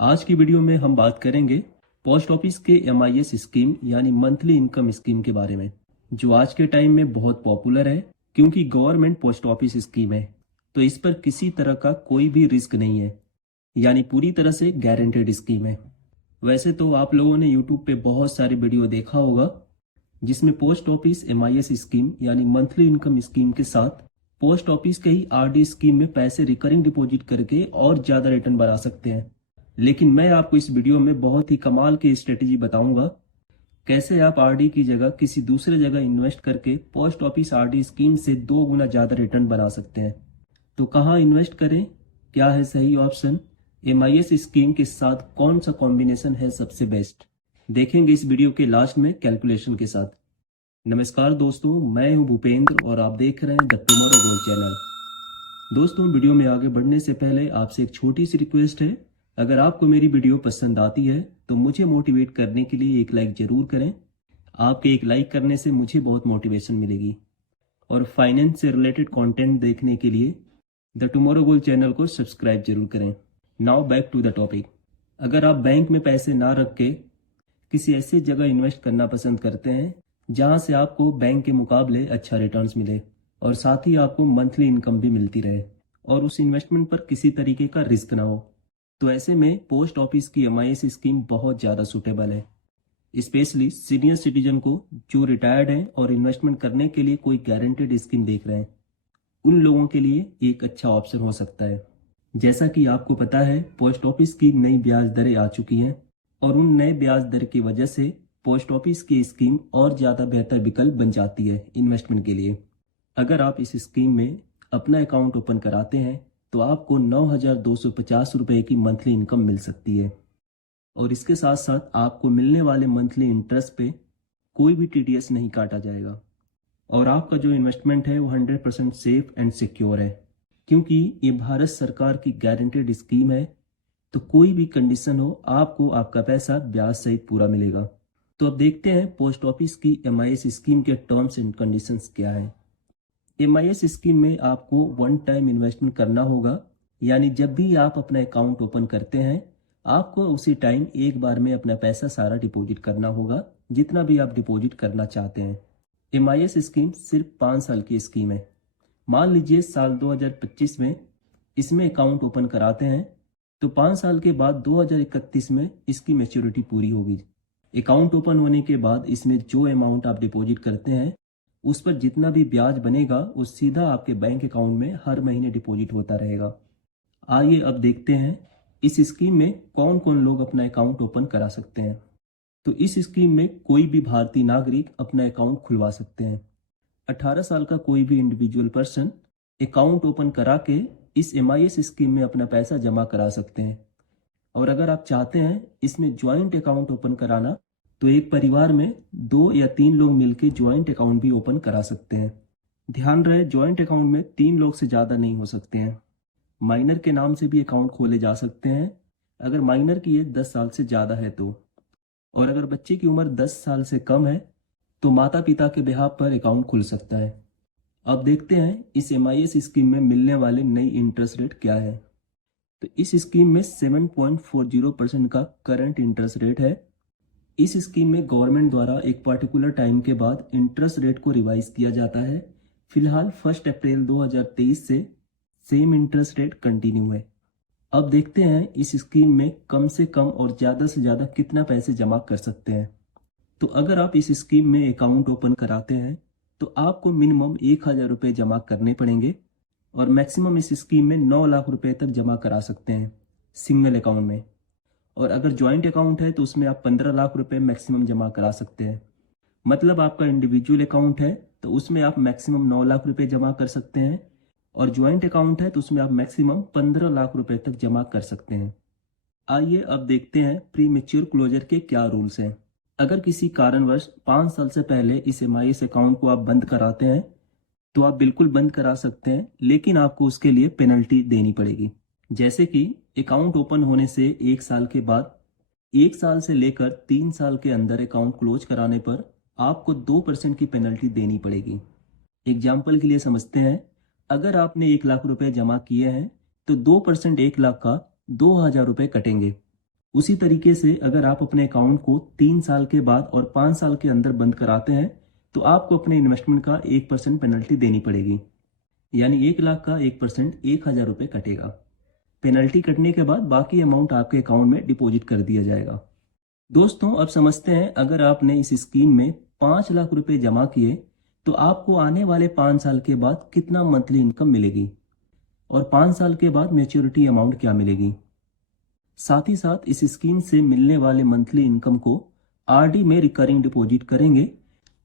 आज की वीडियो में हम बात करेंगे पोस्ट ऑफिस के एमआईएस स्कीम यानी मंथली इनकम स्कीम के बारे में, जो आज के टाइम में बहुत पॉपुलर है क्योंकि गवर्नमेंट पोस्ट ऑफिस स्कीम है। तो इस पर किसी तरह का कोई भी रिस्क नहीं है, यानी पूरी तरह से गारंटेड स्कीम है। वैसे तो आप लोगों ने यूट्यूब पे बहुत सारे वीडियो देखा होगा जिसमें पोस्ट ऑफिस एमआईएस स्कीम यानी मंथली इनकम स्कीम के साथ पोस्ट ऑफिस के ही आरडी स्कीम में पैसे रिकरिंग डिपॉजिट करके और ज्यादा रिटर्न बना सकते हैं। लेकिन मैं आपको इस वीडियो में बहुत ही कमाल की स्ट्रेटेजी बताऊंगा कैसे आप आरडी की जगह किसी दूसरे जगह इन्वेस्ट करके पोस्ट ऑफिस आरडी स्कीम से 2 गुना ज्यादा रिटर्न बना सकते हैं। तो कहाँ इन्वेस्ट करें, क्या है सही ऑप्शन, एमआईएस स्कीम के साथ कौन सा कॉम्बिनेशन है सबसे बेस्ट, देखेंगे इस वीडियो के लास्ट में कैलकुलेशन के साथ। नमस्कार दोस्तों, मैं हूं भूपेंद्र और आप देख रहे हैं द टुमारो गोल चैनल। दोस्तों, वीडियो में आगे बढ़ने से पहले आपसे एक छोटी सी रिक्वेस्ट है, अगर आपको मेरी वीडियो पसंद आती है तो मुझे मोटिवेट करने के लिए एक लाइक जरूर करें। आपके एक लाइक करने से मुझे बहुत मोटिवेशन मिलेगी। और फाइनेंस से रिलेटेड कंटेंट देखने के लिए द टुमारो गोल चैनल को सब्सक्राइब जरूर करें। Now back to the topic. अगर आप बैंक में पैसे ना रख के किसी ऐसी जगह इन्वेस्ट करना पसंद करते हैं जहां से आपको बैंक के मुकाबले अच्छा रिटर्न्स मिले और साथ ही आपको मंथली इनकम भी मिलती रहे और उस इन्वेस्टमेंट पर किसी तरीके का रिस्क ना हो, तो ऐसे में पोस्ट ऑफिस की एमआईएस स्कीम बहुत ज़्यादा सूटेबल है, स्पेशली सीनियर सिटीजन को जो रिटायर्ड हैं और इन्वेस्टमेंट करने के लिए कोई गारंटेड स्कीम देख रहे हैं। उन लोगों के लिए एक अच्छा ऑप्शन हो सकता है। जैसा कि आपको पता है, पोस्ट ऑफिस की नई ब्याज दरें आ चुकी हैं और उन नए ब्याज दर की वजह से पोस्ट ऑफिस की स्कीम और ज़्यादा बेहतर विकल्प बन जाती है इन्वेस्टमेंट के लिए। अगर आप इस स्कीम में अपना अकाउंट ओपन कराते हैं तो आपको 9,250 रुपये की मंथली इनकम मिल सकती है और इसके साथ साथ आपको मिलने वाले मंथली इंटरेस्ट पे कोई भी टीडीएस नहीं काटा जाएगा और आपका जो इन्वेस्टमेंट है वो 100% सेफ एंड सिक्योर है, क्योंकि ये भारत सरकार की गारंटेड स्कीम है। तो कोई भी कंडीशन हो, आपको आपका पैसा ब्याज सहित पूरा मिलेगा। तो अब देखते हैं पोस्ट ऑफिस की एमआईएस स्कीम के टर्म्स एंड कंडीशंस क्या है। एमआईएस स्कीम में आपको वन टाइम इन्वेस्टमेंट करना होगा, यानी जब भी आप अपना अकाउंट ओपन करते हैं आपको उसी टाइम एक बार में अपना पैसा सारा डिपॉजिट करना होगा, जितना भी आप डिपॉजिट करना चाहते हैं। एमआईएस स्कीम सिर्फ 5 साल की स्कीम है। मान लीजिए साल 2025 में इसमें अकाउंट ओपन कराते हैं तो 5 साल के बाद 2031 में इसकी मैच्योरिटी पूरी होगी। अकाउंट ओपन होने के बाद इसमें जो अमाउंट आप डिपॉजिट करते हैं उस पर जितना भी ब्याज बनेगा वो सीधा आपके बैंक अकाउंट में हर महीने डिपॉजिट होता रहेगा। आइए अब देखते हैं इस स्कीम में कौन कौन लोग अपना अकाउंट ओपन करा सकते हैं। तो इस स्कीम में कोई भी भारतीय नागरिक अपना अकाउंट खुलवा सकते हैं। 18 साल का कोई भी इंडिविजुअल पर्सन अकाउंट ओपन करा के इस एमआईएस स्कीम में अपना पैसा जमा करा सकते हैं। और अगर आप चाहते हैं इसमें ज्वाइंट अकाउंट ओपन कराना तो एक परिवार में 2 या 3 लोग मिलकर ज्वाइंट अकाउंट भी ओपन करा सकते हैं। ध्यान रहे, ज्वाइंट अकाउंट में 3 लोग से ज़्यादा नहीं हो सकते हैं। माइनर के नाम से भी अकाउंट खोले जा सकते हैं अगर माइनर की एज 10 साल से ज़्यादा है तो। और अगर बच्चे की उम्र 10 साल से कम है तो माता पिता के बिहाफ पर अकाउंट खुल सकता है। अब देखते हैं इस एमआईएस स्कीम में मिलने वाले नई इंटरेस्ट रेट क्या है। तो इस स्कीम में 7.40% का करंट इंटरेस्ट रेट है। इस स्कीम में गवर्नमेंट द्वारा एक पर्टिकुलर टाइम के बाद इंटरेस्ट रेट को रिवाइज किया जाता है। फिलहाल 1 अप्रैल 2023 से सेम इंटरेस्ट रेट कंटिन्यू है। अब देखते हैं इस स्कीम में कम से कम और ज़्यादा से ज़्यादा कितना पैसे जमा कर सकते हैं। तो अगर आप इस स्कीम में अकाउंट ओपन कराते हैं तो आपको मिनिमम 1,000 रुपये जमा करने पड़ेंगे और मैक्सिमम इस स्कीम में 9 लाख रुपए तक जमा करा सकते हैं सिंगल अकाउंट में। और अगर ज्वाइंट अकाउंट है तो उसमें आप 15 लाख रुपए मैक्सिमम जमा करा सकते हैं। मतलब आपका इंडिविजुअल अकाउंट है तो उसमें आप मैक्सिमम 9 लाख रुपए जमा कर सकते हैं और ज्वाइंट अकाउंट है तो उसमें आप मैक्सिमम 15 लाख रुपए तक जमा कर सकते हैं। आइए अब देखते हैं प्री मैच्योर क्लोजर के क्या रूल्स हैं। अगर किसी कारणवश 5 साल से पहले इस एमआईएस अकाउंट को आप बंद कराते हैं तो आप बिल्कुल बंद करा सकते हैं, लेकिन आपको उसके लिए पेनल्टी देनी पड़ेगी। जैसे कि अकाउंट ओपन होने से 1 साल के बाद 1 साल से लेकर 3 साल के अंदर अकाउंट क्लोज कराने पर आपको 2% की पेनल्टी देनी पड़ेगी। एग्जाम्पल के लिए समझते हैं, अगर आपने 1 लाख रुपए जमा किए हैं तो 2% 1 लाख का 2,000 रुपये कटेंगे उसी तरीके से अगर आप अपने अकाउंट को 3 साल के बाद और 5 साल के अंदर बंद कराते हैं तो आपको अपने इन्वेस्टमेंट का 1% पेनल्टी देनी पड़ेगी। यानी 1 लाख का 1% 1,000 रुपये कटेगा। पेनल्टी कटने के बाद बाकी अमाउंट आपके अकाउंट में डिपॉजिट कर दिया जाएगा। दोस्तों, अब समझते हैं अगर आपने इस स्कीम में 5 लाख रुपए जमा किए तो आपको आने वाले 5 साल के बाद कितना मंथली इनकम मिलेगी और 5 साल के बाद मैच्योरिटी अमाउंट क्या मिलेगी। साथ ही साथ इस स्कीम से मिलने वाले मंथली इनकम को आरडी में रिकरिंग डिपॉजिट करेंगे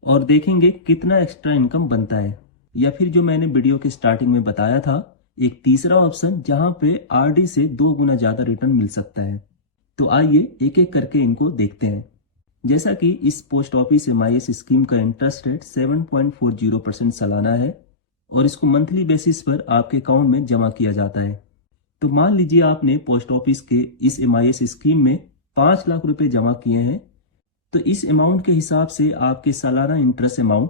और देखेंगे कितना एक्स्ट्रा इनकम बनता है, या फिर जो मैंने वीडियो के स्टार्टिंग में बताया था एक तीसरा ऑप्शन जहां पे आरडी से 2 गुना ज्यादा रिटर्न मिल सकता है। तो आइए एक एक करके इनको देखते हैं। जैसा कि इस पोस्ट ऑफिस MIS स्कीम का इंटरेस्ट रेट 7.40% सालाना है और इसको मंथली बेसिस पर आपके अकाउंट में जमा किया जाता है। तो मान लीजिए आपने पोस्ट ऑफिस के इस MIS स्कीम में 5 लाख रुपए जमा किए हैं, तो इस अमाउंट के हिसाब से आपके सालाना इंटरेस्ट अमाउंट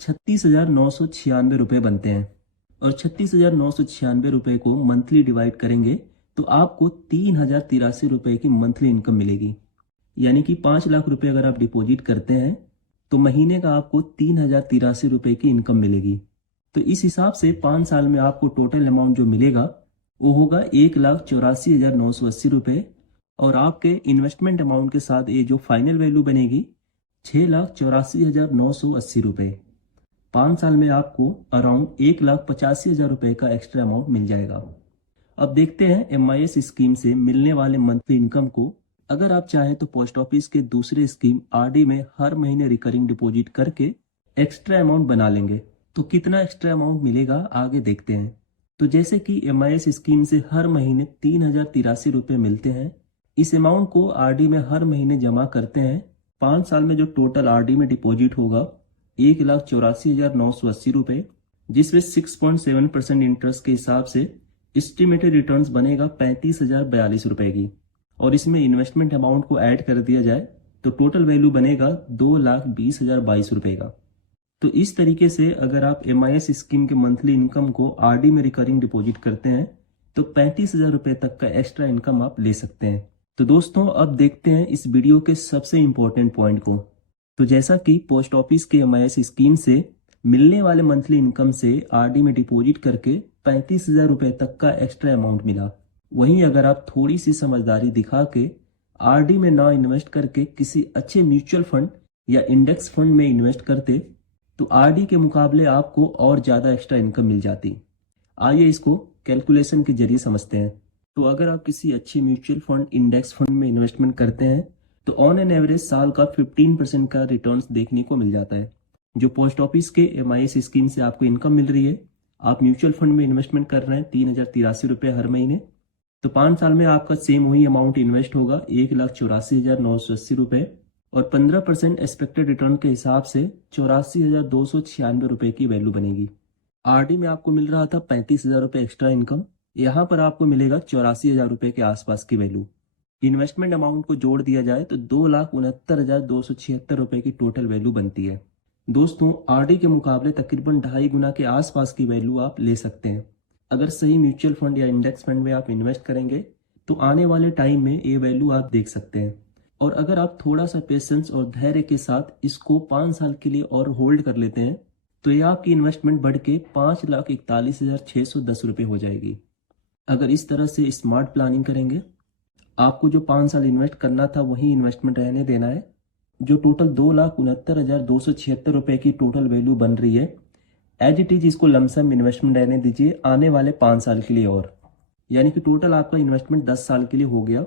36,996 रुपये बनते हैं और 36,996 रुपये को मंथली डिवाइड करेंगे तो आपको 3,083 रुपये की मंथली इनकम मिलेगी। यानी कि 5 लाख रुपए अगर आप डिपॉजिट करते हैं तो महीने का आपको 3,083 रुपये की इनकम मिलेगी। तो इस हिसाब से 5 साल में आपको टोटल अमाउंट जो मिलेगा वो होगा 1,84,980 रुपये और आपके इन्वेस्टमेंट अमाउंट के साथ ये जो फाइनल वैल्यू बनेगी 6,84,980 रुपये। 5 साल में आपको अराउंड 1,85,000 रुपये का एक्स्ट्रा अमाउंट मिल जाएगा। अब देखते हैं MIS स्कीम से मिलने वाले मंथली इनकम को। अगर आप चाहें तो पोस्ट ऑफिस के दूसरे स्कीम आरडी में हर महीने रिकरिंग डिपॉजिट करके एक्स्ट्रा अमाउंट बना लेंगे तो कितना एक्स्ट्रा अमाउंट मिलेगा आगे देखते हैं। तो जैसे कि MIS स्कीम से हर महीने 3,083 रुपये मिलते हैं, इस अमाउंट को आरडी में हर महीने जमा करते हैं। 5 साल में जो टोटल आरडी में डिपॉजिट होगा 1,84,980 रुपये, जिसमें 6.7% इंटरेस्ट के हिसाब से एस्टिमेटेड रिटर्न्स बनेगा 35,042 रुपये की और इसमें इन्वेस्टमेंट अमाउंट को ऐड कर दिया जाए तो टोटल वैल्यू बनेगा 2,20,022 रुपये का। तो इस तरीके से अगर आप MIS स्कीम के मंथली इनकम को आरडी में रिकरिंग डिपॉजिट करते हैं तो 35,000 रुपये तक का एक्स्ट्रा इनकम आप ले सकते हैं। तो दोस्तों, अब देखते हैं इस वीडियो के सबसे इंपॉर्टेंट पॉइंट को। तो जैसा कि पोस्ट ऑफिस के MIS स्कीम से मिलने वाले मंथली इनकम से आरडी में डिपॉजिट करके 35,000 रुपये तक का एक्स्ट्रा अमाउंट मिला, वहीं अगर आप थोड़ी सी समझदारी दिखा के आरडी में ना इन्वेस्ट करके किसी अच्छे म्यूचुअल फंड या इंडेक्स फंड में इन्वेस्ट करते तो आरडी के मुकाबले आपको और ज्यादा एक्स्ट्रा इनकम मिल जाती। आइए इसको कैलकुलेशन के जरिए समझते हैं। तो अगर आप किसी अच्छे म्यूचुअल फंड इंडेक्स फंड में इन्वेस्टमेंट करते हैं तो ऑन एन एवरेज साल का 15% का रिटर्न्स देखने को मिल जाता है। जो पोस्ट ऑफिस के MIS स्कीम से आपको इनकम मिल रही है, आप म्यूचुअल फंड में इन्वेस्टमेंट कर रहे हैं 3,083 रुपये हर महीने, तो 5 साल में आपका सेम वही अमाउंट इन्वेस्ट होगा 1,84,980 रुपये और 15% एक्सपेक्टेड रिटर्न के हिसाब से 84,296 रुपये की वैल्यू बनेगी। आरडी में आपको मिल रहा था 35,000 रुपये एक्स्ट्रा इनकम, यहाँ पर आपको मिलेगा 84,000 रुपये के आसपास की वैल्यू। इन्वेस्टमेंट अमाउंट को जोड़ दिया जाए तो 2,69,276 रुपये की टोटल वैल्यू बनती है। दोस्तों, आरडी के मुकाबले तकरीबन 2.5 गुना के आसपास की वैल्यू आप ले सकते हैं। अगर सही म्यूचुअल फंड या इंडेक्स फंड में आप इन्वेस्ट करेंगे तो आने वाले टाइम में ये वैल्यू आप देख सकते हैं। और अगर आप थोड़ा सा पेशेंस और धैर्य के साथ इसको 5 साल के लिए और होल्ड कर लेते हैं तो ये आपकी इन्वेस्टमेंट बढ़ के 5,41,610 रुपये हो जाएगी। अगर इस तरह से स्मार्ट प्लानिंग करेंगे, आपको जो 5 साल इन्वेस्ट करना था वही इन्वेस्टमेंट रहने देना है। जो टोटल 2,69,276 रुपये की टोटल वैल्यू बन रही है, एज इट इज इसको लमसम इन्वेस्टमेंट रहने दीजिए आने वाले 5 साल के लिए और, यानी कि टोटल आपका इन्वेस्टमेंट 10 साल के लिए हो गया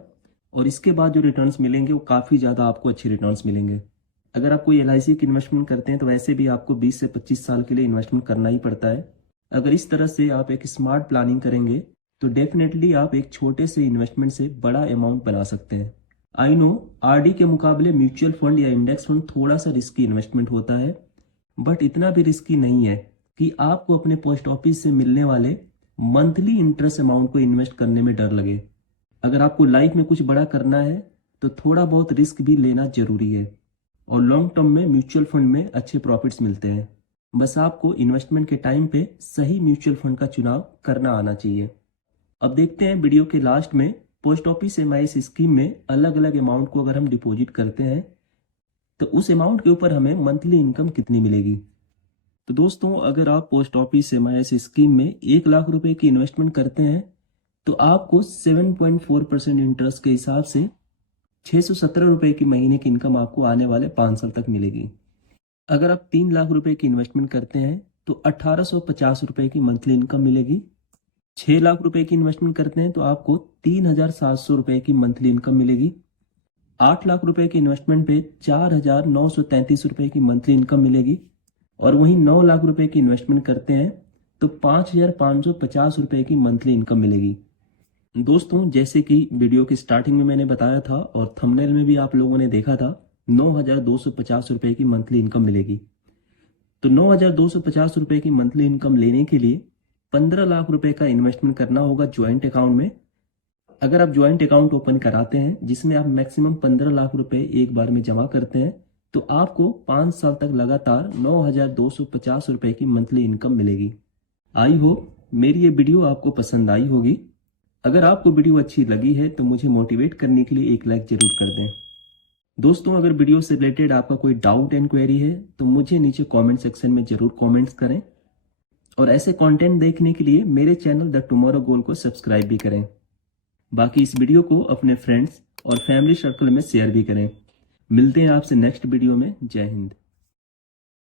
और इसके बाद जो रिटर्न्स मिलेंगे वो काफ़ी ज़्यादा आपको अच्छे रिटर्न्स मिलेंगे। अगर आप कोई LIC की इन्वेस्टमेंट करते हैं तो वैसे भी आपको 20 से 25 साल के लिए इन्वेस्टमेंट करना ही पड़ता है। अगर इस तरह से आप एक स्मार्ट प्लानिंग करेंगे तो डेफिनेटली आप एक छोटे से इन्वेस्टमेंट से बड़ा अमाउंट बना सकते हैं। आई नो आरडी के मुकाबले म्यूचुअल फंड या इंडेक्स फंड थोड़ा सा रिस्की इन्वेस्टमेंट होता है, बट इतना भी रिस्की नहीं है कि आपको अपने पोस्ट ऑफिस से मिलने वाले मंथली इंटरेस्ट अमाउंट को इन्वेस्ट करने में डर लगे। अगर आपको लाइफ में कुछ बड़ा करना है तो थोड़ा बहुत रिस्क भी लेना जरूरी है और लॉन्ग टर्म में म्यूचुअल फंड में अच्छे प्रॉफिट्स मिलते हैं। बस आपको इन्वेस्टमेंट के टाइम पे सही म्यूचुअल फंड का चुनाव करना आना चाहिए। अब देखते हैं वीडियो के लास्ट में पोस्ट ऑफिस MIS स्कीम में अलग अलग अमाउंट को अगर हम डिपॉजिट करते हैं तो उस अमाउंट के ऊपर हमें मंथली इनकम कितनी मिलेगी। तो दोस्तों, अगर आप पोस्ट ऑफिस MIS स्कीम में 1 लाख रुपए की इन्वेस्टमेंट करते हैं तो आपको 7.4% इंटरेस्ट के हिसाब से 617 रुपए की महीने की इनकम आपको आने वाले 5 साल तक मिलेगी। अगर आप 3 लाख रुपए की इन्वेस्टमेंट करते हैं तो 1850 रुपए की मंथली इनकम मिलेगी। 6 लाख रुपए की इन्वेस्टमेंट करते हैं तो आपको 3700 रुपए की मंथली इनकम मिलेगी। 8 लाख रुपए की इन्वेस्टमेंट पे 4933 रुपए की मंथली इनकम मिलेगी। और वहीं 9 लाख रुपए की इन्वेस्टमेंट करते हैं तो 5550 रुपए की मंथली इनकम मिलेगी। दोस्तों, जैसे कि वीडियो की स्टार्टिंग में मैंने बताया था और थंबनेल में भी आप लोगों ने देखा था, 9250 रुपए की मंथली इनकम मिलेगी। तो 9250 रुपए की मंथली इनकम लेने के लिए 15 लाख रुपए का इन्वेस्टमेंट करना होगा ज्वाइंट अकाउंट में। अगर आप ज्वाइंट अकाउंट ओपन कराते हैं जिसमें आप मैक्सिमम 15 लाख रुपए एक बार में जमा करते हैं तो आपको 5 साल तक लगातार 9250 रुपए की मंथली इनकम मिलेगी। आई होप मेरी ये वीडियो आपको पसंद आई होगी। अगर आपको वीडियो अच्छी लगी है तो मुझे मोटिवेट करने के लिए एक लाइक जरूर कर दें। दोस्तों, अगर वीडियो से रिलेटेड आपका कोई डाउट एंड क्वेरी है तो मुझे नीचे कमेंट सेक्शन में जरूर कमेंट्स करें और ऐसे कंटेंट देखने के लिए मेरे चैनल द टुमारो गोल को सब्सक्राइब भी करें। बाकी इस वीडियो को अपने फ्रेंड्स और फैमिली सर्कल में शेयर भी करें। मिलते हैं आपसे नेक्स्ट वीडियो में। जय हिंद।